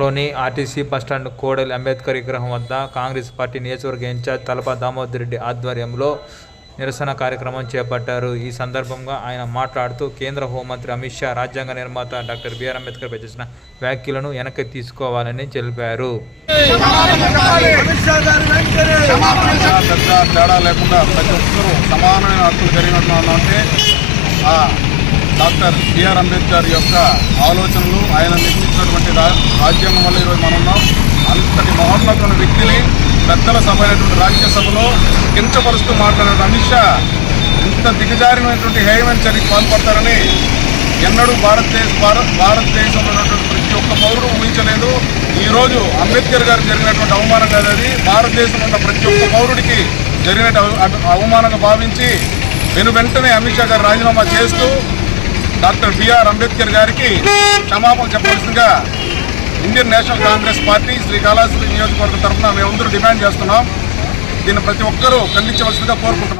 లోని RTC bus stand Kodela Ambedkar విగ్రహం వద్ద కాంగ్రెస్ పార్టీ నియోజకవర్గ ఇన్ఛార్జ్ తలప దామోదర్ రెడ్డి ఆధ్వర్యంలో నిరసన కార్యక్రమం చేపట్టారు. ఈ సందర్భంగా ఆయన మాట్లాడుతూ కేంద్ర హోంమంత్రి అమిత్ షా రాజ్యాంగ నిర్మాత డాక్టర్ బిఆర్ అంబేద్కర్ పై చేసిన వ్యాఖ్యలను వెనక్కి తీసుకోవాలని తెలిపారు. తేడా లేకుండా ప్రతి ఒక్కరూ సమానమైన హక్కులు జరిగినట్టు డాక్టర్ బిఆర్ అంబేద్కర్ యొక్క ఆలోచనలు, ఆయన నిర్మించినటువంటి రాజ్యాంగం వల్ల ఈరోజు మనం ఉన్నాం. అంతటి మహోన్నతమైన వ్యక్తిని పెద్దల సభ అయినటువంటి రాజ్యసభలో కించపరుస్తూ మాట్లాడిన అమిత్ షా ఇంత దిగజారినటువంటి హేయమైన చర్యకు పాల్పడతారని ఎన్నడూ భారతదేశంలో ఉన్నటువంటి ప్రతి ఒక్క పౌరుడు ఊహించలేదు. ఈరోజు అంబేద్కర్ గారికి జరిగినటువంటి అవమానం కాదు, అది భారతదేశంలో ఉన్న ప్రతి ఒక్క పౌరుడికి జరిగిన అవమానంగా భావించి వెంటనే అమిత్ షా గారు రాజీనామా చేస్తూ డాక్టర్ బిఆర్ అంబేద్కర్ గారికి క్షమాపణ చెప్పవలసిందిగా Indian National Congress party Srikalahasti నియోజకవర్గం తరఫున మేమందరూ డిమాండ్ చేస్తున్నాం. దీన్ని ప్రతి ఒక్కరూ ఖండించవలసిందిగా కోరుకుంటున్నాం.